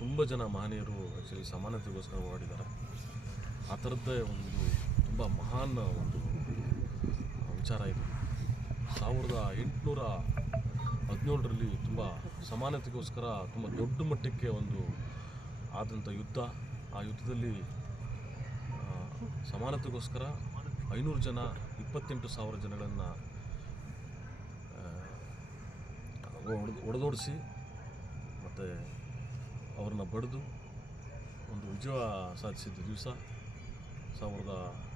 ತುಂಬ ಜನ ಮಹನೀಯರು ಆ್ಯಕ್ಚುಲಿ ಸಮಾನತೆಗೋಸ್ಕರ ಹೋರಾಡಿದ್ದಾರೆ ಆ ಥರದ್ದೇ ಒಂದು ತುಂಬ ಮಹಾನ್ ಒಂದು ವಿಚಾರ ಇದು. ಸಾವಿರದ ಎಂಟುನೂರ ಹದಿನೇಳರಲ್ಲಿ ತುಂಬ ಸಮಾನತೆಗೋಸ್ಕರ ತುಂಬ ದೊಡ್ಡ ಮಟ್ಟಕ್ಕೆ ಒಂದು ಆದಂಥ ಯುದ್ಧ. ಆ ಯುದ್ಧದಲ್ಲಿ ಸಮಾನತೆಗೋಸ್ಕರ ಐನೂರು ಜನ, ಇಪ್ಪತ್ತೆಂಟು ಸಾವಿರ ಜನಗಳನ್ನು ಒಡೆದೋಡಿಸಿ ಮತ್ತು ಅವ್ರನ್ನ ಬಡಿದು ಒಂದು ವಿಜಯ ಸಾಧಿಸಿದ ದಿವಸ ಸಾವಿರದ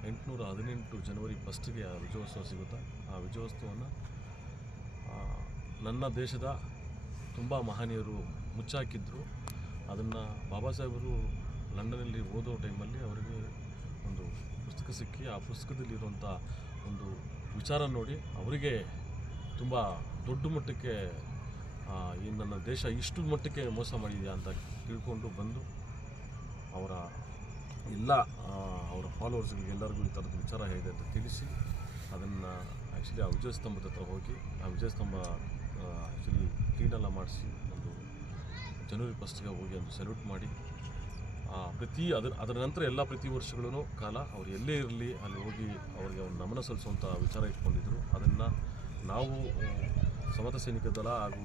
ಎಂಟುನೂರ ಹದಿನೆಂಟು ಜನವರಿ ಫಸ್ಟಿಗೆ ಆ ವಿಜಯೋತ್ಸವ ಸಿಗುತ್ತೆ, ಆ ವಿಜಯೋತ್ಸವವನ್ನು ನನ್ನ ದೇಶದ ತುಂಬ ಮಹನೀಯರು ಮುಚ್ಚಾಕಿದ್ರು. ಅದನ್ನು ಬಾಬಾ ಸಾಹೇಬರು ಲಂಡನಲ್ಲಿ ಓದೋ ಟೈಮಲ್ಲಿ ಅವರಿಗೆ ಒಂದು ಪುಸ್ತಕ ಸಿಕ್ಕಿ, ಆ ಪುಸ್ತಕದಲ್ಲಿರುವಂಥ ಒಂದು ವಿಚಾರ ನೋಡಿ ಅವರಿಗೆ ತುಂಬ ದೊಡ್ಡ ಮಟ್ಟಕ್ಕೆ ಈ ನನ್ನ ದೇಶ ಇಷ್ಟು ಮಟ್ಟಕ್ಕೆ ಮೋಸ ಮಾಡಿದೆಯಾ ಅಂತ ತಿಳ್ಕೊಂಡು ಬಂದು ಅವರ ಎಲ್ಲ ಅವರ ಫಾಲೋವರ್ಸ್ಗಳಿಗೆ ಎಲ್ಲರಿಗೂ ಈ ಥರದ ವಿಚಾರ ಹೇಗಿದೆ ಅಂತ ತಿಳಿಸಿ, ಅದನ್ನು ಆ್ಯಕ್ಚುಲಿ ಆ ವಿಜಯ ಸ್ತಂಭದ ಹತ್ರ ಹೋಗಿ, ಆ ವಿಜಯ ಸ್ತಂಭ ಆ್ಯಕ್ಚುಲಿ ಕ್ಲೀನೆಲ್ಲ ಮಾಡಿಸಿ, ಒಂದು ಜನವರಿ ಫಸ್ಟ್ಗೆ ಹೋಗಿ ಒಂದು ಸೆಲ್ಯೂಟ್ ಮಾಡಿ ಪ್ರತಿ ಅದರ ಅದರ ನಂತರ ಎಲ್ಲ ಪ್ರತಿ ವರ್ಷಗಳೂ ಕಾಲ ಅವ್ರು ಎಲ್ಲೇ ಇರಲಿ, ಅಲ್ಲಿ ಹೋಗಿ ಅವರಿಗೆ ಒಂದು ನಮನ ಸಲ್ಲಿಸುವಂಥ ವಿಚಾರ ಇಟ್ಕೊಂಡಿದ್ರು. ಅದನ್ನು ನಾವು ಸಮತ ಸೈನಿಕ ದಳ ಹಾಗೂ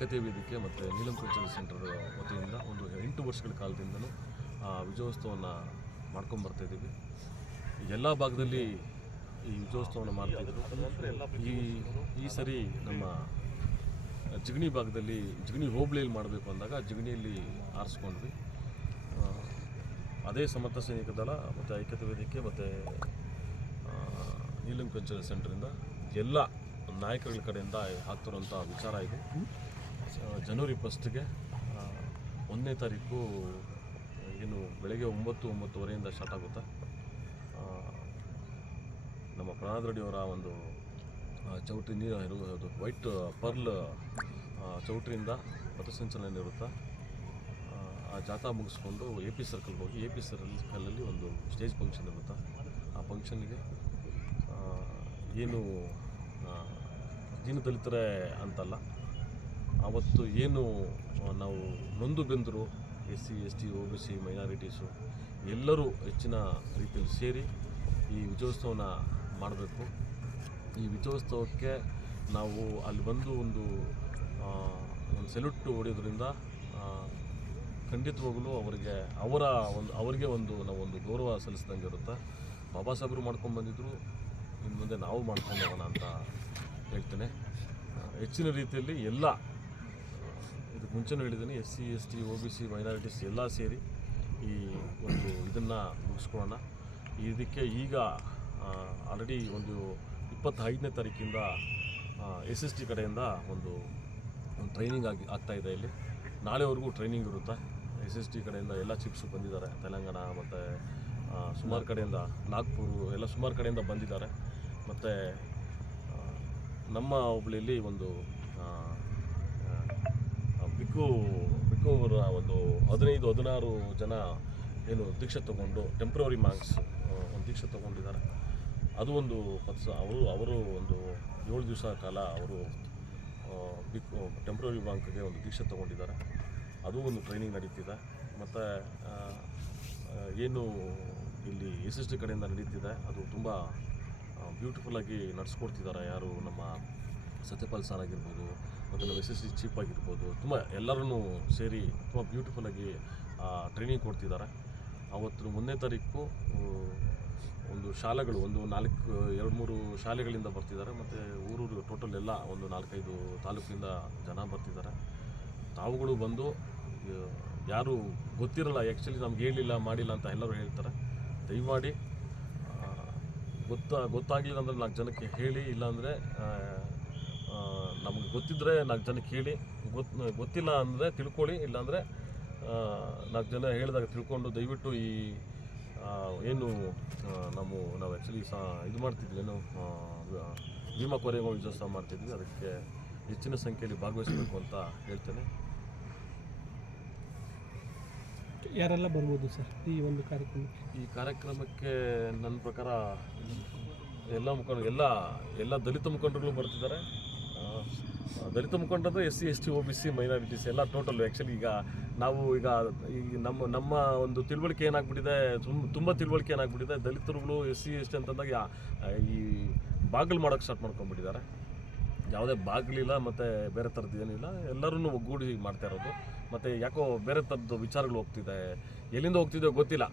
ಐಕ್ಯತೆ ವೇದಿಕೆ ಮತ್ತು ನೀಲಂ ಕಲ್ಚರಲ್ ಸೆಂಟರ್ ವತಿಯಿಂದ ಒಂದು ಎಂಟು ವರ್ಷಗಳ ಕಾಲದಿಂದಲೂ ಆ, ವಿಜಯೋತ್ಸವವನ್ನು ಮಾಡ್ಕೊಂಡು ಇದ್ದೀವಿ. ಎಲ್ಲ ಭಾಗದಲ್ಲಿ ಈ ವಿಜಯೋತ್ಸವವನ್ನು ಮಾಡ್ತಾಯಿದ್ರು ಈ ಈ ಸರಿ ನಮ್ಮ ಜಿಗಣಿ ಭಾಗದಲ್ಲಿ ಜಿಗಣಿ ಹೋಬಳಿಯಲ್ಲಿ ಮಾಡಬೇಕು ಅಂದಾಗ ಜಿಗಣಿಯಲ್ಲಿ ಆರಿಸ್ಕೊಂಡ್ವಿ. ಅದೇ ಸಮರ್ಥ ಸೈನಿಕ ದಳ ಮತ್ತು ಐಕ್ಯತೆ ವೇದಿಕೆ ಮತ್ತು ನೀಲಂ ಕಲ್ಚರಲ್ ಸೆಂಟ್ರಿಂದ ಎಲ್ಲ ನಾಯಕರುಗಳ ಕಡೆಯಿಂದ ಆಗ್ತಿರೋಂಥ ವಿಚಾರ ಇದು. ಜನವರಿ ಫಸ್ಟ್ಗೆ ಒಂದನೇ ತಾರೀಕು ಏನು ಬೆಳಗ್ಗೆ ಒಂಬತ್ತು ಒಂಬತ್ತುವರೆಯಿಂದ ಸ್ಟಾರ್ಟ್ ಆಗುತ್ತೆ. ನಮ್ಮ ಪ್ರಣಾದ್ ರೆಡ್ಡಿಯವರ ಒಂದು ಚೌಟ್ರಿ ನೀರು ಇರುವುದು ವೈಟ್ ಪರ್ಲ್ ಚೌಟ್ರಿಯಿಂದ ಪಥಸಂಚಲನ ಇರುತ್ತೆ. ಆ, ಜಾಥಾ ಮುಗಿಸ್ಕೊಂಡು ಎ ಪಿ ಸರ್ಕಲ್ಗೆ ಹೋಗಿ ಎ ಪಿ ಸರ್ಕಲಲ್ಲಿ ಒಂದು ಸ್ಟೇಜ್ ಫಂಕ್ಷನ್ ಇರುತ್ತೆ. ಆ ಫಂಕ್ಷನ್ಗೆ ಏನು ದೀನ ದೀನದಲಿತರೇ ಅಂತಲ್ಲ ಆವತ್ತು ಏನು ನಾವು ನೊಂದು ಬೆಂದರು, S C, S T O B C, minorities, ಎಲ್ಲರೂ ಹೆಚ್ಚಿನ ರೀತಿಯಲ್ಲಿ ಸೇರಿ ಈ ವಿಜಯೋತ್ಸವನ ಮಾಡಬೇಕು. ಈ ವಿಜಯೋತ್ಸವಕ್ಕೆ ನಾವು ಅಲ್ಲಿ ಬಂದು ಒಂದು ಒಂದು ಸೆಲ್ಯೂಟ್ ಹೊಡೆಯೋದ್ರಿಂದ ಖಂಡಿತವಾಗಲೂ ಅವರಿಗೆ, ಅವರ ಒಂದು, ಅವರಿಗೆ ಒಂದು, ನಾವು ಒಂದು ಗೌರವ ಸಲ್ಲಿಸ್ದಂಗೆ ಇರುತ್ತೆ. ಬಾಬಾ ಸಾಹೇಬರು ಮಾಡ್ಕೊಂಡು ಬಂದಿದ್ರು, ಇನ್ನು ಮುಂದೆ ನಾವು ಮಾಡ್ಕೊಂಡು ಅಂತ ಹೇಳ್ತೇನೆ. ಹೆಚ್ಚಿನ ರೀತಿಯಲ್ಲಿ ಎಲ್ಲ ಇದಕ್ಕೆ ಮುಂಚೆನೂ ಹೇಳಿದ್ದೀನಿ, S C, S T O B C minorities ಎಲ್ಲ ಸೇರಿ ಈ ಒಂದು ಇದನ್ನು ಮುಗಿಸ್ಕೊಳ್ಳೋಣ. ಇದಕ್ಕೆ ಈಗ ಆಲ್ರೆಡಿ ಒಂದು ಇಪ್ಪತ್ತೈದನೇ ತಾರೀಕಿಂದ ಎಸ್ ಎಸ್ ಟಿ ಕಡೆಯಿಂದ ಒಂದು ಒಂದು ಟ್ರೈನಿಂಗ್ ಆಗಿ ಆಗ್ತಾಯಿದೆ ಇದೆ ಇಲ್ಲಿ. ನಾಳೆವರೆಗೂ ಟ್ರೈನಿಂಗ್ ಇರುತ್ತೆ. ಎಸ್ ಎಸ್ ಟಿ ಕಡೆಯಿಂದ ಎಲ್ಲ ಚಿಪ್ಸು ಬಂದಿದ್ದಾರೆ. ತೆಲಂಗಾಣ ಮತ್ತು ಸುಮಾರು ಕಡೆಯಿಂದ ನಾಗ್ಪುರು ಎಲ್ಲ ಸುಮಾರು ಕಡೆಯಿಂದ ಬಂದಿದ್ದಾರೆ. ಮತ್ತು ನಮ್ಮ ಹುಬ್ಳಿಯಲ್ಲಿ ಒಂದು ಬಿಕ್ಕು ಬಿಕ್ಕು ಅವರ ಒಂದು ಹದಿನೈದು, ಹದಿನಾರು ಜನ ಏನು ದೀಕ್ಷೆ ತಗೊಂಡು ಟೆಂಪ್ರವರಿ ಮಾರ್ಕ್ಸ್ ಒಂದು ದೀಕ್ಷೆ ತಗೊಂಡಿದ್ದಾರೆ. ಅದು ಒಂದು ಪತ್ಸ ಅವರು ಅವರು ಒಂದು ಏಳು ದಿವಸ ಕಾಲ ಅವರು ಬಿಕ್ಕು ಬಿಕ್ ಟೆಂಪ್ರವರಿ ಬ್ಯಾಂಕ್ಗೆ ಒಂದು ದೀಕ್ಷೆ ತಗೊಂಡಿದ್ದಾರೆ. ಅದು ಒಂದು ಟ್ರೈನಿಂಗ್ ನಡೀತಿದೆ. ಮತ್ತು ಏನು ಇಲ್ಲಿ ಎಸ್ ಎಸ್ ಟಿ ಕಡೆಯಿಂದ ನಡೀತಿದೆ. ಅದು ತುಂಬ ಬ್ಯೂಟಿಫುಲ್ಲಾಗಿ ನಡೆಸ್ಕೊಡ್ತಿದ್ದಾರೆ ಯಾರು ನಮ್ಮ ಸತ್ಯಪಾಲ್ ಸರ್ ಆಗಿರ್ಬೋದು ನಮ್ಮ ಎಸ್ ಎಸ್ ಸಿ ಚೀಫ್ ಆಗಿರ್ಬೋದು. ತುಂಬ ಎಲ್ಲರೂ ಸೇರಿ ತುಂಬ ಬ್ಯೂಟಿಫುಲ್ಲಾಗಿ ಟ್ರೈನಿಂಗ್ ಕೊಡ್ತಿದ್ದಾರೆ. ಅವತ್ತು ಒಂದನೇ ತಾರೀಕು ಒಂದು ಶಾಲೆಗಳು, ಒಂದು ನಾಲ್ಕು, ಎರಡು, ಮೂರು ಶಾಲೆಗಳಿಂದ ಬರ್ತಿದ್ದಾರೆ. ಮತ್ತು ಊರೂರು ಟೋಟಲ್ ಎಲ್ಲ ಒಂದು ನಾಲ್ಕೈದು ತಾಲೂಕಿಂದ ಜನ ಬರ್ತಿದ್ದಾರೆ. ತಾವುಗಳು ಬಂದು ಯಾರು ಗೊತ್ತಿರಲ್ಲ ಆ್ಯಕ್ಚುಲಿ ನಮ್ಗೆ ಹೇಳಿಲ್ಲ, ಮಾಡಿಲ್ಲ ಅಂತ ಎಲ್ಲರೂ ಹೇಳ್ತಾರೆ. ದಯಮಾಡಿ ಗೊತ್ತಾ, ಗೊತ್ತಾಗಲಿಲ್ಲ ಅಂದರೆ ನಾಲ್ಕು ಜನಕ್ಕೆ ಹೇಳಿ, ಇಲ್ಲಾಂದರೆ ನಮಗೆ ಗೊತ್ತಿದ್ದರೆ ನಾಲ್ಕು ಜನಕ್ಕೆ ಕೇಳಿ ಗೊತ್ತು ಗೊತ್ತಿಲ್ಲ ಅಂದರೆ ತಿಳ್ಕೊಳ್ಳಿ ಇಲ್ಲಾಂದರೆ ನಾಲ್ಕು ಜನ ಹೇಳಿದಾಗ ತಿಳ್ಕೊಂಡು ದಯವಿಟ್ಟು ಈ ಏನು ನಾವು ನಾವು ಆ್ಯಕ್ಚುಲಿ ಸಹ ಇದು ಮಾಡ್ತಿದ್ವಿ ಏನು ವಿಮಾ ವ- ಭೀಮಾ ಕೊರೆಗೋ ವಿಜಯೋತ್ಸವ ಮಾಡ್ತಿದ್ವಿ. ಅದಕ್ಕೆ ಹೆಚ್ಚಿನ ಸಂಖ್ಯೆಯಲ್ಲಿ ಭಾಗವಹಿಸಬೇಕು ಅಂತ ಹೇಳ್ತೇನೆ. ಯಾರೆಲ್ಲ ಬರ್ಬೋದು ಸರ್ ಈ ಒಂದು ಕಾರ್ಯಕ್ರಮ ಈ ಕಾರ್ಯಕ್ರಮಕ್ಕೆ ನನ್ನ ಪ್ರಕಾರ ಎಲ್ಲ ಮುಖಂಡರು ಎಲ್ಲ ಎಲ್ಲ ದಲಿತ ಮುಖಂಡರುಗಳು ಬರ್ತಿದ್ದಾರೆ. ದಲಿತ ಮುಖಂಡರು S C S T O B C, minorities ಎಲ್ಲ ಟೋಟಲ್ ಆ್ಯಕ್ಚುಲಿ ಈಗ ನಾವು ಈಗ ಈ ನಮ್ಮ ನಮ್ಮ ಒಂದು ತಿಳುವಳಿಕೆ ಏನಾಗ್ಬಿಟ್ಟಿದೆ ತುಂಬ ತುಂಬ ತಿಳುವಳಿಕೆ ಏನಾಗ್ಬಿಟ್ಟಿದೆ, ದಲಿತರುಗಳು ಎಸ್ ಸಿ ಎಸ್ ಟಿ ಅಂತಂದಾಗ ಈ ಬಾಗಿಲು ಮಾಡೋಕ್ಕೆ ಸ್ಟಾರ್ಟ್ ಮಾಡ್ಕೊಂಡ್ಬಿಟ್ಟಿದ್ದಾರೆ. ಯಾವುದೇ ಬಾಗಿಲಿಲ್ಲ, ಮತ್ತು ಬೇರೆ ಥರದ್ದು ಏನಿಲ್ಲ ಎಲ್ಲರೂ ಒಗ್ಗೂಡಿ ಮಾಡ್ತಾ ಇರೋದು. ಮತ್ತು ಯಾಕೋ ಬೇರೆ ಥರದ್ದು ವಿಚಾರಗಳು ಹೋಗ್ತಿದೆ, ಎಲ್ಲಿಂದ ಹೋಗ್ತಿದೆಯೋ ಗೊತ್ತಿಲ್ಲ.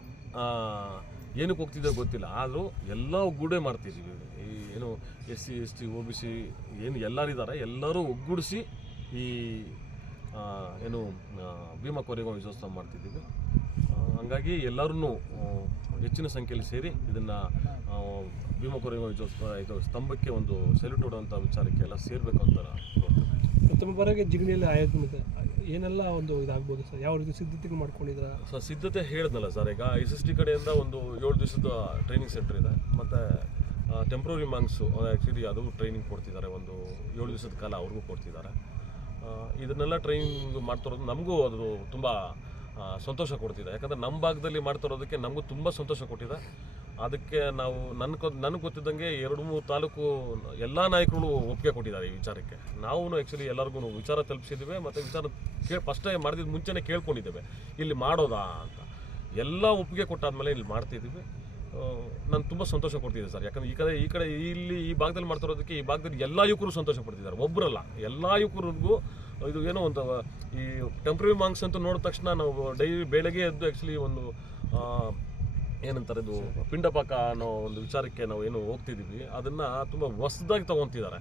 ಏನಕ್ಕೆ ಹೋಗ್ತಿದ್ದೆ ಗೊತ್ತಿಲ್ಲ. ಆದರೂ ಎಲ್ಲ ಒಗ್ಗೂಡೇ ಮಾಡ್ತಿದ್ದೀವಿ. ಈ ಏನು S C, S T O B C ಏನು ಎಲ್ಲರಿದ್ದಾರೆ ಎಲ್ಲರೂ ಒಗ್ಗೂಡಿಸಿ ಈ ಏನು ಭೀಮಾ ಕೊರೆಗೋ ವಿಜಯೋತ್ಸವ ಮಾಡ್ತಿದ್ದೀವಿ. ಹಾಗಾಗಿ ಎಲ್ಲರೂ ಹೆಚ್ಚಿನ ಸಂಖ್ಯೆಯಲ್ಲಿ ಸೇರಿ ಇದನ್ನು ಭೀಮಾ ಕೊರೆಗೋ ವಿಜಯೋತ್ಸವ ಇದು ಸ್ತಂಭಕ್ಕೆ ಒಂದು ಸೆಲ್ಯೂಟ್ ಹೊಡುವಂಥ ವಿಚಾರಕ್ಕೆ ಎಲ್ಲ ಸೇರಬೇಕು ಅಂತ ಬಾರಿಗೆ ಜಿಗಣಿಯಲ್ಲಿ ಆಯೋಜನೆ. ಏನೆಲ್ಲ ಒಂದು ಇದಾಗ್ಬೋದು ಸರ್? ಯಾವ ರೀತಿ ಸಿದ್ಧತೆಗಳು ಮಾಡ್ಕೊಂಡಿದ್ರ ಸರ್, ಸಿದ್ಧತೆ ಹೇಳಿದ್ನಲ್ಲ ಸರ್, ಈಗ ಎಸ್ ಎಸ್ ಟಿ ಕಡೆಯಿಂದ ಒಂದು ಏಳು ದಿವಸದ ಟ್ರೈನಿಂಗ್ ಸೆಂಟರ್ ಇದೆ. ಮತ್ತು ಟೆಂಪ್ರರಿ ಮಾಂಗ್ಸು ಆ್ಯಕ್ಚುಲಿ ಅದು ಟ್ರೈನಿಂಗ್ ಕೊಡ್ತಿದ್ದಾರೆ. ಒಂದು ಏಳು ದಿವಸದ ಕಾಲ ಅವ್ರಿಗೂ ಕೊಡ್ತಿದ್ದಾರೆ. ಇದನ್ನೆಲ್ಲ ಟ್ರೈನಿಂಗ್ ಮಾಡ್ತಿರೋದು ನಮಗೂ ಅದು ತುಂಬ ಸಂತೋಷ ಕೊಡ್ತಿದೆ. ಯಾಕಂದರೆ ನಮ್ಮ ಭಾಗದಲ್ಲಿ ಮಾಡ್ತಿರೋದಕ್ಕೆ ನಮಗೂ ತುಂಬ ಸಂತೋಷ ಕೊಟ್ಟಿದೆ. ಅದಕ್ಕೆ ನಾವು ನನ್ನ ನನಗೆ ಗೊತ್ತಿದ್ದಂಗೆ ಎರಡು ಮೂರು ತಾಲೂಕು ಎಲ್ಲ ನಾಯಕರು ಒಪ್ಪಿಗೆ ಕೊಟ್ಟಿದ್ದಾರೆ ಈ ವಿಚಾರಕ್ಕೆ. ನಾವು ಆ್ಯಕ್ಚುಲಿ ಎಲ್ಲರಿಗೂ ವಿಚಾರ ತಲುಪಿಸಿದ್ದೀವಿ ಮತ್ತು ವಿಚಾರ ಕೇಳಿ ಫಸ್ಟೇ ಮಾಡಿದ ಮುಂಚೆನೇ ಕೇಳ್ಕೊಂಡಿದ್ದೇವೆ. ಇಲ್ಲಿ ಮಾಡೋದಾ ಅಂತ. ಎಲ್ಲ ಒಪ್ಪಿಗೆ ಕೊಟ್ಟಾದ್ಮೇಲೆ ಇಲ್ಲಿ ಮಾಡ್ತಿದ್ದೀವಿ. ನಾನು ತುಂಬ ಸಂತೋಷ ಕೊಡ್ತಿದ್ದೆ ಸರ್. ಯಾಕಂದ್ರೆ ಈ ಕಡೆ ಈ ಕಡೆ ಇಲ್ಲಿ ಈ ಭಾಗದಲ್ಲಿ ಮಾಡ್ತಿರೋದಕ್ಕೆ ಈ ಭಾಗದಲ್ಲಿ ಎಲ್ಲ ಯುವಕರು ಸಂತೋಷ ಪಡ್ತಿದ್ದಾರೆ. ಒಬ್ಬರಲ್ಲ ಎಲ್ಲ ಯುವಕರಿಗೂ ಇದು ಏನೋ ಒಂದು, ಈ ಟೆಂಪ್ರರಿ ಮಾಂಗ್ಸ್ ಅಂತ ನೋಡಿದ ತಕ್ಷಣ ನಾವು ಡೈಲಿ ಬೆಳಗ್ಗೆ ಎದ್ದು ಆ್ಯಕ್ಚುಲಿ ಒಂದು ಏನಂತಾರೆ ಇದು ಪಿಂಡಪಾಕ ಅನ್ನೋ ಒಂದು ವಿಚಾರಕ್ಕೆ ನಾವು ಏನು ಹೋಗ್ತಿದ್ದೀವಿ ಅದನ್ನು ತುಂಬ ಹೊಸದಾಗಿ ತೊಗೊತಿದ್ದಾರೆ.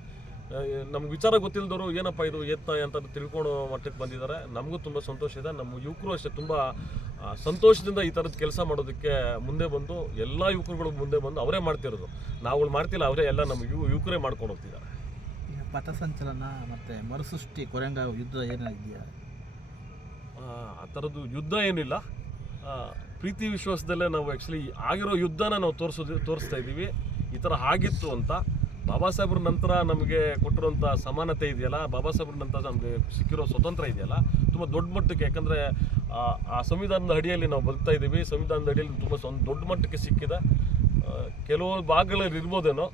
ನಮ್ಗೆ ವಿಚಾರ ಗೊತ್ತಿಲ್ಲದವರು ಏನಪ್ಪ ಇದು ಎತ್ತ ಅಂತ ತಿಳ್ಕೊಳ್ಳೋ ಮಟ್ಟಕ್ಕೆ ಬಂದಿದ್ದಾರೆ. ನಮಗೂ ತುಂಬ ಸಂತೋಷ ಇದೆ. ನಮ್ಮ ಯುವಕರು ಅಷ್ಟೇ ತುಂಬ ಸಂತೋಷದಿಂದ ಈ ಥರದ ಕೆಲಸ ಮಾಡೋದಕ್ಕೆ ಮುಂದೆ ಬಂದು ಎಲ್ಲ ಯುವಕರುಗಳು ಮುಂದೆ ಬಂದು ಅವರೇ ಮಾಡ್ತಿರೋದು. ನಾವುಗಳು ಮಾಡ್ತಿಲ್ಲ ಅವರೇ ಎಲ್ಲ ನಮ್ಮ ಯು ಯುವಕರೇ ಮಾಡ್ಕೊಂಡು ಹೋಗ್ತಿದ್ದಾರೆ. ಈಗ ಪಥಸಂಚಲನ ಮತ್ತು ಮರುಸೃಷ್ಟಿ ಕೊರೆಂಗಾವ್ ಯುದ್ಧ ಏನಾಗಿದೆಯಾ ಆ, ಥರದ್ದು ಯುದ್ಧ ಏನಿಲ್ಲ. ಪ್ರೀತಿ ವಿಶ್ವಾಸದಲ್ಲೇ ನಾವು ಆ್ಯಕ್ಚುಲಿ ಆಗಿರೋ ಯುದ್ಧನ ನಾವು ತೋರಿಸೋದು ತೋರಿಸ್ತಾ ಇದ್ದೀವಿ. ಈ ಥರ ಆಗಿತ್ತು ಅಂತ. ಬಾಬಾ ಸಾಹೇಬ್ರ ನಂತರ ನಮಗೆ ಕೊಟ್ಟಿರೋಂಥ ಸಮಾನತೆ ಇದೆಯಲ್ಲ? ಬಾಬಾ ಸಾಹೇಬ್ರ ನಂತರ ನಮಗೆ ಸಿಕ್ಕಿರೋ ಸ್ವತಂತ್ರ ಇದೆಯಲ್ಲ? ತುಂಬ ದೊಡ್ಡ ಮಟ್ಟಕ್ಕೆ, ಯಾಕಂದರೆ, ಆ ಸಂವಿಧಾನದ ಅಡಿಯಲ್ಲಿ ನಾವು ಬದುಕ್ತಾ ಇದ್ದೀವಿ. ಸಂವಿಧಾನದ ಅಡಿಯಲ್ಲಿ ತುಂಬ ದೊಡ್ಡ ಮಟ್ಟಕ್ಕೆ ಸಿಕ್ಕಿದೆ. ಕೆಲವು ಭಾಗಗಳಲ್ಲಿ ಇರ್ಬೋದೇನೋ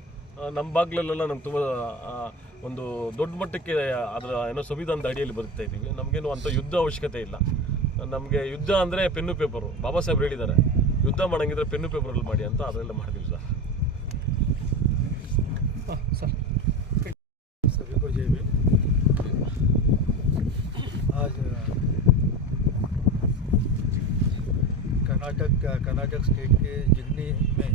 ನಮ್ಮ ಭಾಗಗಳಲ್ಲೆಲ್ಲ ನಮ್ಗೆ ತುಂಬ ಒಂದು ದೊಡ್ಡ ಮಟ್ಟಕ್ಕೆ ಅದರ ಏನೋ ಸಂವಿಧಾನದ ಅಡಿಯಲ್ಲಿ ಬದುಕ್ತಾ ಇದ್ದೀವಿ. ನಮಗೇನು ಅಂಥ ಯುದ್ಧ ಅವಶ್ಯಕತೆ ಇಲ್ಲ. ನಮಗೆ ಯುದ್ಧ ಅಂದರೆ ಪೆನ್ನು ಪೇಪರು ಬಾಬಾ ಸಾಹೇಬ್ರು ಹೇಳಿದ್ದಾರೆ ಯುದ್ಧ ಮಾಡಂಗಿದ್ರೆ ಪೆನ್ನು ಪೇಪರಲ್ಲಿ ಮಾಡಿ ಅಂತ ಅದರೆಲ್ಲ ಮಾಡ್ತೀವಿ ಸರ್ ಹಾಂ ಸರ್ सभी को जय भीम आज कर्नाटक कर्नाटक स्टेट के जिगनी में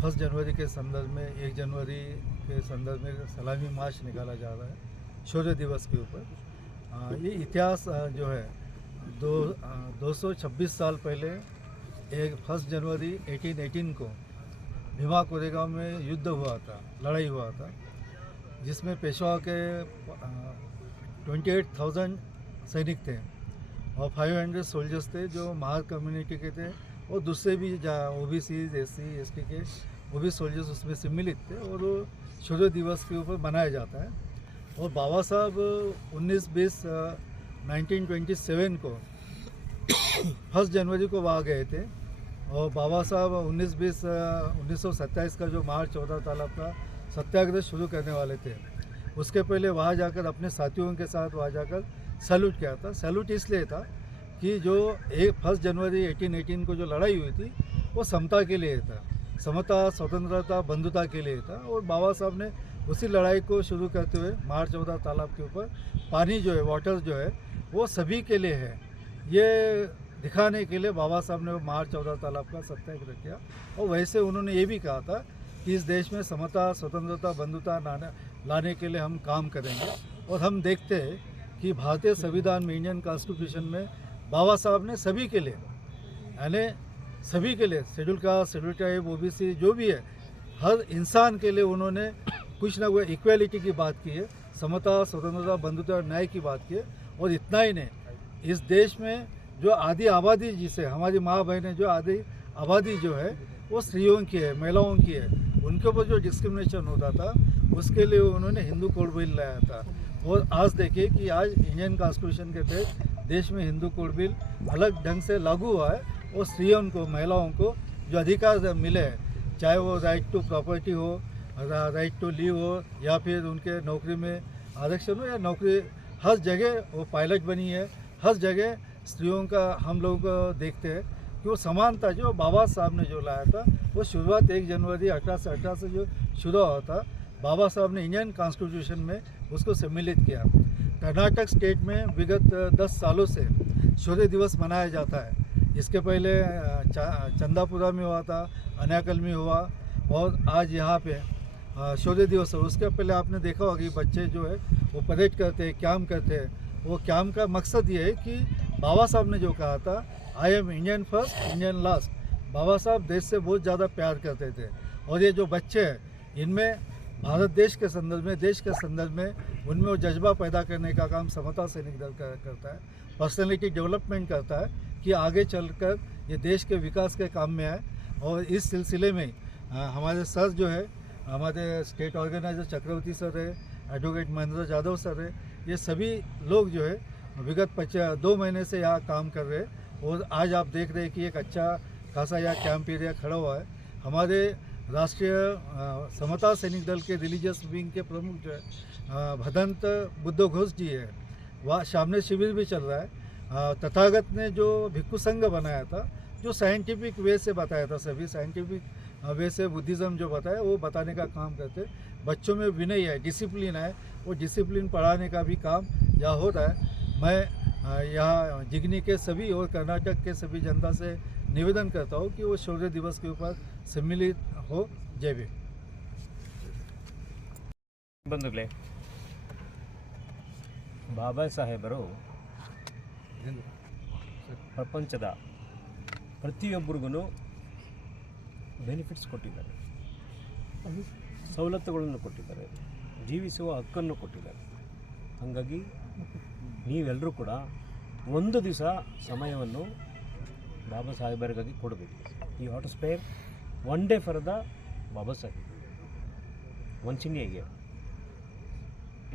फर्स्ट जनवरी के संदर्भ में एक जनवरी के संदर्भ में सलामी मार्च निकाला जा रहा है शौर्य दिवस के ऊपर आ, ये इतिहास आ, जो है दो सौ छब्बीस साल पहले, एक फ़र्स्ट जनवरी 1818 को भीमा कोरेगांव में युद्ध हुआ था, लड़ाई हुआ था, जिसमें पेशवा के ट्वेंटी एट थाउज़ेंड सैनिक थे और फाइव हंड्रेड सोल्जर्स थे जो महार कम्युनिटी के थे और दूसरे भी O B C S C S T के, वो भी सोल्जर्स उसमें सम्मिलित थे और वो शौर्य दिवस के ऊपर मनाया जाता है। और बाबा साहब उन्नीस बीस नाइनटीन ट्वेंटी सेवन को फ़र्स्ट जनवरी को वहाँ गए थे और बाबा साहब उन्नीस बीस उन्नीस का जो मार्च चौदह तालाब का सत्याग्रह शुरू करने वाले थे। उसके पहले वहाँ जाकर अपने साथियों के साथ वहाँ जाकर सैल्यूट किया था। सैल्यूट इसलिए था कि जो एक फ़र्स्ट जनवरी 1818 को जो लड़ाई हुई थी, वो समता के लिए था। समता, स्वतंत्रता, बंधुता के लिए था और बाबा साहब ने उसी लड़ाई को शुरू करते हुए मार्च चौदह तालाब के ऊपर पानी जो है, वाटर जो है वो सभी के लिए है। ये दिखाने के लिए बाबा साहब ने मार्च चौदह तालाब का सत्याग्रह किया और वैसे उन्होंने ये भी कहा था कि इस देश में समता, स्वतंत्रता, बंधुता लाने के लिए हम काम करेंगे और हम देखते हैं कि भारतीय संविधान में इंडियन कॉन्स्टिट्यूशन में बाबा साहब ने सभी के लिए, यानी सभी के लिए, schedule caste, schedule tribe, OBC जो भी है, हर इंसान के लिए उन्होंने कुछ ना कुछ इक्वालिटी की बात की है, समता, स्वतंत्रता, बंधुता और न्याय की बात की है। और इतना ही नहीं। इस देश में जो आधी आबादी जिसे हमारी माँ बहनें जो आधी आबादी जो है, वो स्त्रियों की है, महिलाओं की है, उनके ऊपर जो डिस्क्रिमिनेशन होता था, उसके लिए उन्होंने हिंदू कोड बिल लाया था। और आज देखिए कि आज इंडियन कॉन्स्टिट्यूशन के तहत देश में हिंदू कोड बिल अलग ढंग से लागू हुआ है और स्त्रियों को, महिलाओं को जो अधिकार मिले हैं, चाहे वो राइट टू प्रॉपर्टी हो राइट टू लीव हो, या फिर उनके नौकरी में आरक्षण हो या नौकरी हर जगह वो पायलट बनी है। हर जगह स्त्रियों का हम लोग देखते हैं कि वो समानता जो बाबा साहब ने जो लाया था, वो शुरुआत एक जनवरी अठारह सौ अठारह से जो शुरू हुआ था, बाबा साहब ने इंडियन कॉन्स्टिट्यूशन में उसको सम्मिलित किया। कर्नाटक स्टेट में विगत दस सालों से शौर्य दिवस मनाया जाता है। इसके पहले चंदापुरा में हुआ था, अनाकल में हुआ, और आज यहाँ पे शौर्य दिवस है। उसके पहले आपने देखा होगा कि बच्चे जो है वो परेड करते हैं क्याम करते हैं। वो कैम्प का मकसद ये है कि बाबा साहब ने जो कहा था I am Indian first Indian last Baba Saheb देश से बहुत ज़्यादा प्यार करते थे। और ये जो बच्चे हैं इनमें भारत देश के संदर्भ में देश के संदर्भ में उनमें वो जज्बा पैदा करने का काम समता सैनिक दल कर- करता है। पर्सनैलिटी डेवलपमेंट करता है कि आगे चलकर ये देश के विकास के काम में आए। और इस सिलसिले में अ, हमारे सर जो है हमारे स्टेट ऑर्गेनाइजर चक्रवर्ती सर है, एडवोकेट महेंद्र यादव सर है, ये सभी लोग जो है विगत पचास दो महीने से यहाँ काम कर रहे हैं और आज आप देख रहे हैं कि एक अच्छा खासा यहाँ कैंप एरिया खड़ा हुआ है। हमारे राष्ट्रीय समता सैनिक दल के रिलीजियस विंग के प्रमुख जो है भदंत बुद्ध घोष जी है। वहाँ सामने शिविर भी चल रहा है। तथागत ने जो भिक्खु संघ बनाया था, जो साइंटिफिक वे से बताया था सभी साइंटिफिक वे से बुद्धिज़्म जो बताया वो बताने का काम करते बच्चों में विनय है डिसिप्लिन है वो डिसिप्लिन पढ़ाने का भी काम यहाँ हो रहा है मैं अ, यहाँ जिगनी के सभी और कर्नाटक के सभी जनता से निवेदन करता हूँ कि वो शौर्य दिवस के ऊपर सम्मिलित हो जय भीम ಬಂಧುಗಳೇ ಬಾಬಾ ಸಾಹೇಬರು ಪ್ರಪಂಚದ ಪ್ರತಿಯೊಬ್ಬರಿಗೂ ಬೆನಿಫಿಟ್ಸ್ ಕೊಟ್ಟಿದ್ದಾರೆ. ಸವಲತ್ತುಗಳನ್ನು ಕೊಟ್ಟಿದ್ದಾರೆ. ಜೀವಿಸುವ ಹಕ್ಕನ್ನು ಕೊಟ್ಟಿದ್ದಾರೆ. ಹಾಗಾಗಿ ನೀವೆಲ್ಲರೂ ಕೂಡ ಒಂದು ದಿವಸ ಸಮಯವನ್ನು ಬಾಬಾ ಸಾಹೇಬರಿಗಾಗಿ ಕೊಡಬೇಕು. ಈ hot spare one day for the Baba Saheb. ವಂಚನೆ ಇನ್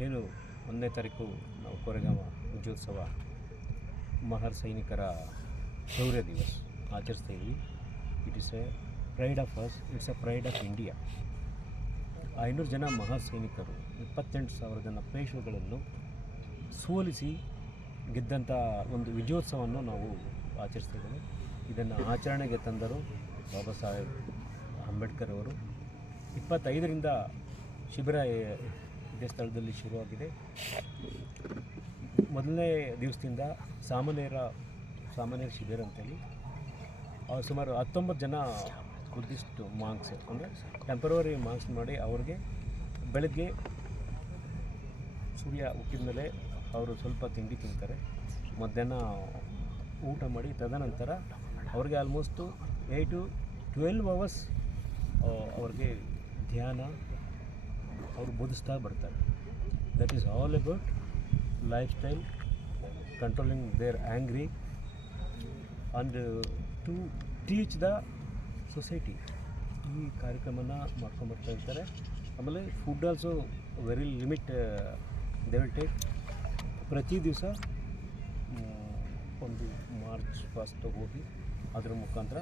ಏನು ಒಂದನೇ ತಾರೀಕು ನಾವು ಕೊರೆಗಾಮ ವಿಜಯೋತ್ಸವ ಮಹರ್ ಸೈನಿಕರ ಶೌರ್ಯ ದಿವಸ ಆಚರಿಸ್ತಾ it is a pride of us it's a pride of India ಐನೂರು ಜನ ಮಹಾಸೈನಿಕರು, ಇಪ್ಪತ್ತೆಂಟು ಸಾವಿರ ಜನ ಪೇಶುಗಳನ್ನು ಸೋಲಿಸಿ ಗೆದ್ದಂಥ ಒಂದು ವಿಜಯೋತ್ಸವವನ್ನು ನಾವು ಆಚರಿಸ್ತಿದ್ದೇವೆ. ಇದನ್ನು ಆಚರಣೆಗೆ ತಂದರು ಬಾಬಾ ಸಾಹೇಬ್ ಅಂಬೇಡ್ಕರ್ ಅವರು. ಇಪ್ಪತ್ತೈದರಿಂದ ಶಿಬಿರ ಇದೇ ಸ್ಥಳದಲ್ಲಿ ಶುರುವಾಗಿದೆ. ಮೊದಲನೇ ದಿವಸದಿಂದ ಸಾಮಾನ್ಯರ ಸಾಮಾನ್ಯರ ಶಿಬಿರ ಅಂತೇಳಿ. ಸುಮಾರು ಹತ್ತೊಂಬತ್ತು ಜನ ಬುದ್ಧಿಸ್ಟ್ ಮಾಂಕ್ಸ್ ಅಂದರೆ ಟೆಂಪ್ರವರಿ ಮಾಂಕ್ಸ್ ಮಾಡಿ ಅವ್ರಿಗೆ ಬೆಳಗ್ಗೆ ಸೂರ್ಯ ಹುಟ್ಟಿದ ಮೇಲೆ ಅವರು ಸ್ವಲ್ಪ ತಿಂಡಿ ತಿಂತಾರೆ. ಮಧ್ಯಾಹ್ನ ಊಟ ಮಾಡಿ ತದನಂತರ ಅವ್ರಿಗೆ ಆಲ್ಮೋಸ್ಟು ಏಯ್ಟು ಟ್ವೆಲ್ವ್ ಅವರ್ಸ್ ಅವ್ರಿಗೆ ಧ್ಯಾನ ಅವರು ಬೋಧಿಸ್ತಾ ಬರ್ತಾರೆ. That is all about lifestyle controlling their angry and to teach the society ಈ ಕಾರ್ಯಕ್ರಮನ ಮಾಡ್ಕೊಂಬರ್ತಾ ಇರ್ತಾರೆ. ಆಮೇಲೆ food also very limit they will take ಪ್ರತಿ ದಿವಸ ಒಂದು ಮಾರ್ಚ್ ಫಸ್ಟ್ ಹೋಗಿ ಅದರ ಮುಖಾಂತರ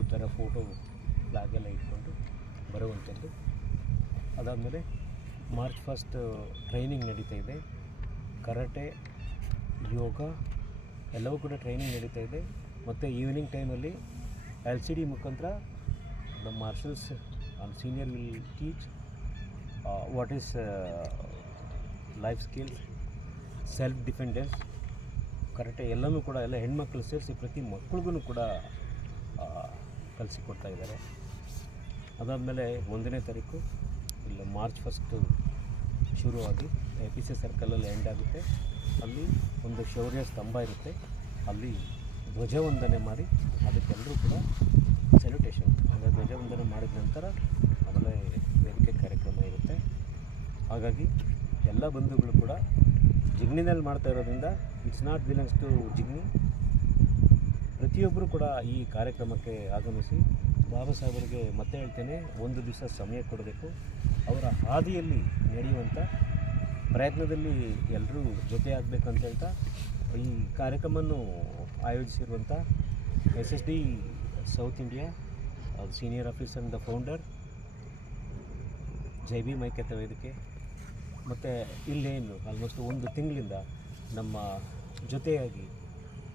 ಉತ್ತರ ಫೋಟೋ ಫ್ಲಾಗ್ ಎಲ್ಲ ಇಟ್ಕೊಂಡು ಬರುವಂಥದ್ದು. ಅದಾದಮೇಲೆ ಮಾರ್ಚ್ ಫಸ್ಟ್ ಟ್ರೈನಿಂಗ್ ನಡೀತಾ ಇದೆ. ಕರಾಟೆ, ಯೋಗ, ಎಲ್ಲವೂ ಕೂಡ ಟ್ರೈನಿಂಗ್ ನಡೀತಾ ಇದೆ. ಮತ್ತು ಈವ್ನಿಂಗ್ ಟೈಮಲ್ಲಿ ಎಲ್ ಸಿ ಡಿ ಮುಖಾಂತರ the marshals on senior will teach what is life skill self dependence ಕರೆಕ್ಟಾಗಿ ಎಲ್ಲನೂ ಕೂಡ ಎಲ್ಲ ಹೆಣ್ಮಕ್ಳು ಸೇರಿಸಿ ಪ್ರತಿ ಮಕ್ಳಿಗೂ ಕೂಡ ಕಲಿಸಿಕೊಡ್ತಾ ಇದ್ದಾರೆ. ಅದಾದಮೇಲೆ ಒಂದನೇ ತಾರೀಕು, ಇಲ್ಲ ಮಾರ್ಚ್ ಫಸ್ಟು ಶುರುವಾಗಿ ಎ ಪಿ ಸಿ ಸರ್ಕಲಲ್ಲಿ ಎಂಡ್ ಆಗುತ್ತೆ. ಅಲ್ಲಿ ಒಂದು ಶೌರ್ಯ ಸ್ತಂಭ ಇರುತ್ತೆ. ಅಲ್ಲಿ ಧ್ವಜವಂದನೆ ಮಾಡಿ ಅದಕ್ಕೆಲ್ಲರೂ ಕೂಡ ಸೆಲ್ಯುಟೇಷನ್ ಅಂದರೆ ಧ್ವಜವಂದನ ಮಾಡಿದ ನಂತರ ಆಮೇಲೆ ವೇದಿಕೆ ಕಾರ್ಯಕ್ರಮ ಇರುತ್ತೆ. ಹಾಗಾಗಿ ಎಲ್ಲ ಬಂಧುಗಳು ಕೂಡ ಜಿಗ್ನಿನಲ್ಲಿ ಮಾಡ್ತಾ ಇರೋದ್ರಿಂದ it's not belongs to Jigni. ಪ್ರತಿಯೊಬ್ಬರು ಕೂಡ ಈ ಕಾರ್ಯಕ್ರಮಕ್ಕೆ ಆಗಮಿಸಿ ಬಾಬಾ ಸಾಹೇಬರಿಗೆ ಮತ್ತೆ ಹೇಳ್ತೇನೆ, ಒಂದು ದಿವಸ ಸಮಯ ಕೊಡಬೇಕು. ಅವರ ಹಾದಿಯಲ್ಲಿ ನಡೆಯುವಂಥ ಪ್ರಯತ್ನದಲ್ಲಿ ಎಲ್ಲರೂ ಜೊತೆ ಆಗಬೇಕು ಅಂತ ಹೇಳ್ತಾ ಈ ಕಾರ್ಯಕ್ರಮವನ್ನು ಆಯೋಜಿಸಿರುವಂಥ S S D South India senior officer the founder Jai Bhim Aikyate Vedike ಮತ್ತು ಇಲ್ಲೇನು ಆಲ್ಮೋಸ್ಟ್ ಒಂದು ತಿಂಗಳಿಂದ ನಮ್ಮ ಜೊತೆಯಾಗಿ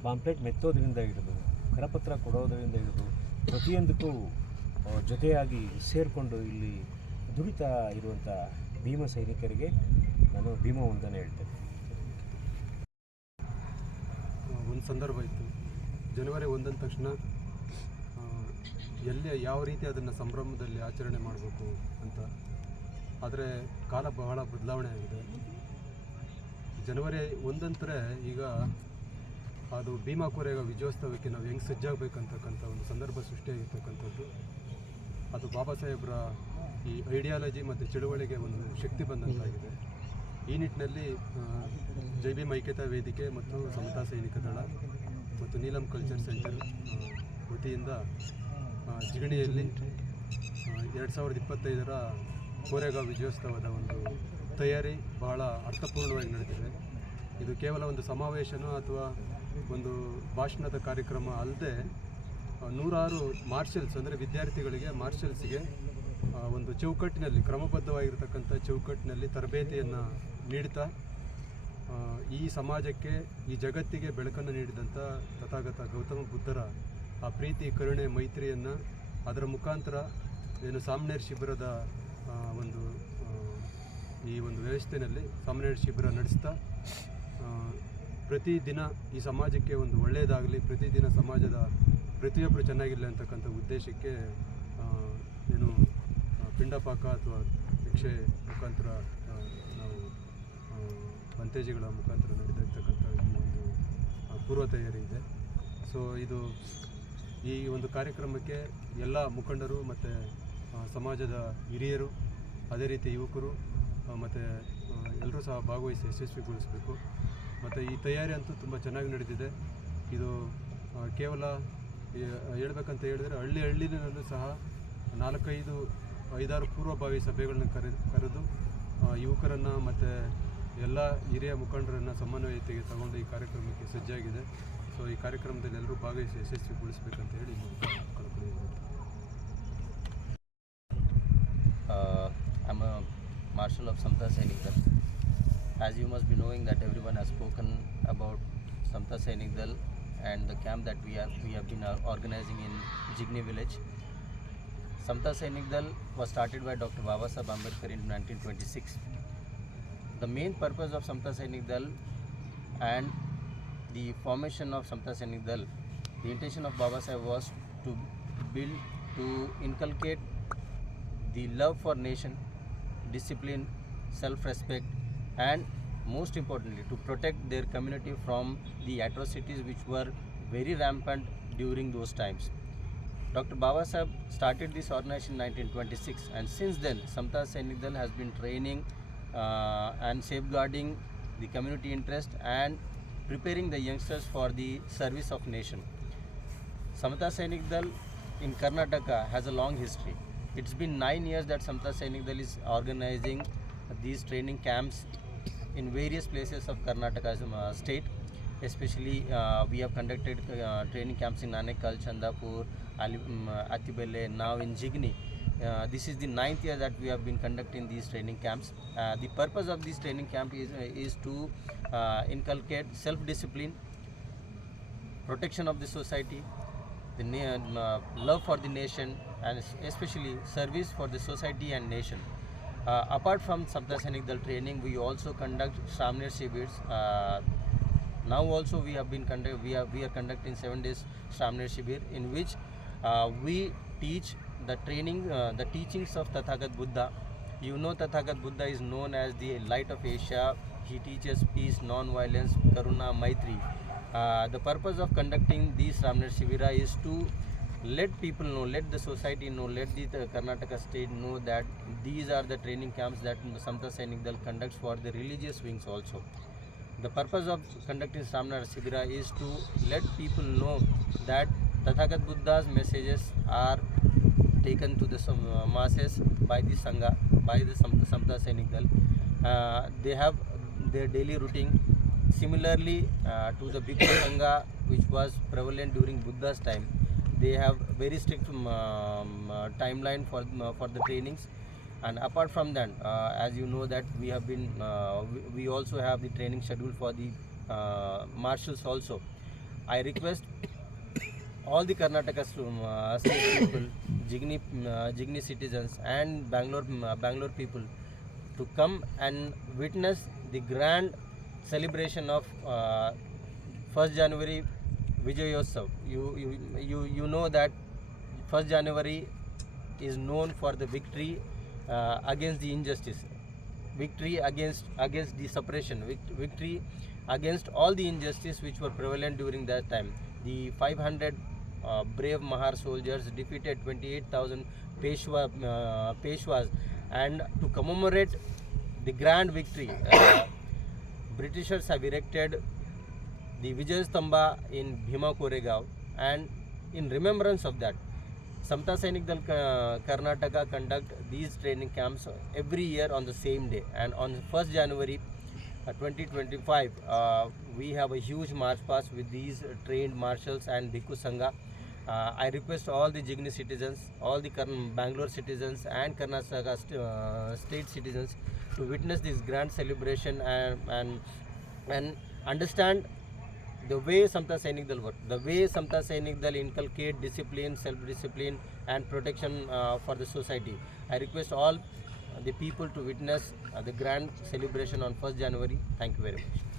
ಪಾಂಪ್ಲೆಟ್ ಮೆತ್ತೋದ್ರಿಂದ ಹಿಡಿದು, ಕರಪತ್ರ ಕೊಡೋದರಿಂದ ಹಿಡಿದು, ಪ್ರತಿಯೊಂದಕ್ಕೂ ಜೊತೆಯಾಗಿ ಸೇರಿಕೊಂಡು ಇಲ್ಲಿ ದುಡಿತಾ ಇರುವಂಥ ಭೀಮ ಸೈನಿಕರಿಗೆ ನಾನು ಭೀಮ ಒಂದನ್ನು ಹೇಳ್ತೇನೆ. ಒಂದು ಸಂದರ್ಭ ಇತ್ತು. ಜನವರಿ ಒಂದಂದ ತಕ್ಷಣ ಎಲ್ಲಿ ಯಾವ ರೀತಿ ಅದನ್ನು ಸಂಭ್ರಮದಲ್ಲಿ ಆಚರಣೆ ಮಾಡಬೇಕು ಅಂತ. ಆದರೆ ಕಾಲ ಬಹಳ ಬದಲಾವಣೆ ಆಗಿದೆ. ಜನವರಿ ಒಂದಂತರೆ ಈಗ ಅದು ಭೀಮಾ ಕೋರೆಗ ವಿಜಯೋತ್ಸವಕ್ಕೆ ನಾವು ಹೆಂಗೆ ಸಜ್ಜಾಗಬೇಕಂತಕ್ಕಂಥ ಒಂದು ಸಂದರ್ಭ ಸೃಷ್ಟಿಯಾಗಿರ್ತಕ್ಕಂಥದ್ದು. ಅದು ಬಾಬಾ ಸಾಹೇಬ್ರ ಈ ಐಡಿಯಾಲಜಿ ಮತ್ತು ಚಳುವಳಿಗೆ ಒಂದು ಶಕ್ತಿ ಬಂದಂತಾಗಿದೆ. ಈ ನಿಟ್ಟಿನಲ್ಲಿ ಜೈ ಭೀಮ್ ಐಕ್ಯತಾ ವೇದಿಕೆ ಮತ್ತು ಸಮತಾ ಸೈನಿಕ ದಳ ಮತ್ತು ನೀಲಂ ಕಲ್ಚರ್ ಸೆಂಟರ್ ವತಿಯಿಂದ ಜಿಗಣಿಯಲ್ಲಿ ಎರಡು ಸಾವಿರದ ಇಪ್ಪತ್ತೈದರ ಕೋರೆಗಾಂವ್ ವಿಜಯೋತ್ಸವದ ಒಂದು ತಯಾರಿ ಬಹಳ ಅರ್ಥಪೂರ್ಣವಾಗಿ ನಡೆದಿದೆ ಇದು ಕೇವಲ ಒಂದು ಸಮಾವೇಶನೋ ಅಥವಾ ಒಂದು ಭಾಷಣದ ಕಾರ್ಯಕ್ರಮ ಅಲ್ಲದೆ ನೂರಾರು ಮಾರ್ಷಲ್ಸ್ ಅಂದರೆ ವಿದ್ಯಾರ್ಥಿಗಳಿಗೆ ಮಾರ್ಷಲ್ಸ್ಗೆ ಒಂದು ಚೌಕಟ್ಟಿನಲ್ಲಿ ಕ್ರಮಬದ್ಧವಾಗಿರ್ತಕ್ಕಂಥ ಚೌಕಟ್ಟಿನಲ್ಲಿ ತರಬೇತಿಯನ್ನು ನೀಡ್ತಾ ಈ ಸಮಾಜಕ್ಕೆ, ಈ ಜಗತ್ತಿಗೆ ಬೆಳಕನ್ನು ನೀಡಿದಂಥ ತಥಾಗತ ಗೌತಮ ಬುದ್ಧರ ಆ ಪ್ರೀತಿ, ಕರುಣೆ, ಮೈತ್ರಿಯನ್ನು ಅದರ ಮುಖಾಂತರ ಏನು ಸಾಮ್ನೇರ್ ಶಿಬಿರದ ಒಂದು ಈ ಒಂದು ವ್ಯವಸ್ಥೆಯಲ್ಲಿ ಸಾಮ್ನೇರ್ ಶಿಬಿರ ನಡೆಸ್ತಾ ಪ್ರತಿದಿನ ಈ ಸಮಾಜಕ್ಕೆ ಒಂದು ಒಳ್ಳೆಯದಾಗಲಿ, ಪ್ರತಿದಿನ ಸಮಾಜದ ಪ್ರತಿಯೊಬ್ಬರು ಚೆನ್ನಾಗಿರಲಿ ಅಂತಕ್ಕಂಥ ಉದ್ದೇಶಕ್ಕೆ ಏನು ಪಿಂಡಪಾಕ ಅಥವಾ ಭಿಕ್ಷೆ ಮುಖಾಂತರ ಬಂತೇಜಿಗಳ ಮುಖಾಂತರ ನಡೆದಿರ್ತಕ್ಕಂಥ ಈ ಒಂದು ಪೂರ್ವ ತಯಾರಿ ಇದೆ. ಸೊ ಇದು ಈ ಒಂದು ಕಾರ್ಯಕ್ರಮಕ್ಕೆ ಎಲ್ಲ ಮುಖಂಡರು ಮತ್ತು ಸಮಾಜದ ಹಿರಿಯರು, ಅದೇ ರೀತಿ ಯುವಕರು ಮತ್ತು ಎಲ್ಲರೂ ಸಹ ಭಾಗವಹಿಸಿ ಯಶಸ್ವಿಗೊಳಿಸಬೇಕು. ಮತ್ತು ಈ ತಯಾರಿ ಅಂತೂ ತುಂಬ ಚೆನ್ನಾಗಿ ನಡೆದಿದೆ. ಇದು ಕೇವಲ ಹೇಳ್ಬೇಕಂತ ಹೇಳಿದ್ರೆ ಹಳ್ಳಿ ಹಳ್ಳಿನಲ್ಲೂ ಸಹ ನಾಲ್ಕೈದು, ಐದಾರು ಪೂರ್ವಭಾವಿ ಸಭೆಗಳನ್ನ ಕರೆ, ಕರೆದು ಯುವಕರನ್ನು ಮತ್ತು ಎಲ್ಲ ಹಿರಿಯ ಮುಖಂಡರನ್ನು ಸಮನ್ವಯತೆಗೆ ತಗೊಂಡು ಈ ಕಾರ್ಯಕ್ರಮಕ್ಕೆ ಸಜ್ಜಾಗಿದೆ ಸೊ ಈ ಕಾರ್ಯಕ್ರಮದಲ್ಲಿ ಎಲ್ಲರೂ ಭಾಗವಹಿಸಿ ಯಶಸ್ವಿಗೊಳಿಸಬೇಕಂತ ಹೇಳಿ ಈ a marshal of a marshal of Samta Sainik Dal. As you must be knowing that everyone has spoken about Samta Sainik Dal and the camp that we have we have been uh, organizing in Jigni village. Samta Sainik Dal was started by Dr. Babasaheb Ambedkar in 1926. The main purpose of Samta Sainik Dal and the formation of Samta Sainik Dal, the intention of Baba Saheb was to build, to inculcate the love for nation, discipline, self-respect, and most importantly, to protect their community from the atrocities which were very rampant during those times. Dr. Baba Saheb started this organization in 1926, and since then, Samta Sainik Dal has been training and safeguarding the community interest and preparing the youngsters for the service of nation. Samata Sainik Dal in Karnataka has a long history. It's been nine years that Samata Sainik Dal is organizing these training camps in various places of Karnataka uh, state. Especially, uh, we have conducted uh, training camps in Anekal, Chandapur, Ali, um, Atibele, now in Jigni. Uh, this is the ninth year that we have been conducting these training camps. Uh, the purpose of this training camp is, is to uh, inculcate self-discipline, protection of the society, the uh, love for the nation, and especially service for the society and nation. Uh, apart from Sabda Sainik Dal training, we also conduct Shramner Shibits. Uh, now also we have been conduct, we are we are conducting seven days Shramner Shibir in which uh, we teach the training uh, the teachings of Tathagat Buddha. You know Tathagat Buddha is known as the light of Asia. He teaches peace, non-violence, karuna, maitri. Uh, the purpose of conducting these Ramnar Shivira is to let people know, let the society know, let the, the Karnataka state know that these are the training camps that Samta Sainik conducts for the religious wings also. The purpose of conducting Ramnar Shivira is to let people know that Tathagat Buddha's messages are taken to the uh, masses by the Sangha, by the Samta, Sainik. Uh, they have their daily routine. Similarly, uh, to the Bhikkhu Sangha, which was prevalent during Buddha's time, they have very strict um, um, uh, timeline for uh, for the trainings. And apart from that, uh, as you know that we have been, uh, we also have the training schedule for the uh, marshals also. I request all the Karnataka uh, people, Jigni, uh, Jigni citizens, and Bangalore, uh, Bangalore people to come and witness the grand celebration of uh, 1st January Vijayotsav. You, you, you, you know that 1st January is known for the victory uh, against the injustice, victory against against the suppression, victory against all the injustice which were prevalent during that time. The 500 uh, brave Mahar soldiers defeated 28,000 Peshwa, uh, Peshwas, and to commemorate the grand victory, uh, Britishers have erected the Vijay Stamba in Bhima Koregaon, and in remembrance of that, Samta Sainik Dal Ka- Karnataka conduct these training camps every year on the same day. And on 1st January uh, 2025, uh, we have a huge march past with these trained marshals and Bhikkhu Sangha. Uh, I request all the Jigni citizens, all the Bangalore citizens, and Karnataka st- uh, state citizens to witness this grand celebration and and, and understand the way Samta Sainik Dal work, the way Samta Sainik Dal inculcate discipline, self-discipline and protection uh, for the society. I request all the people to witness uh, the grand celebration on 1st January. Thank you very much.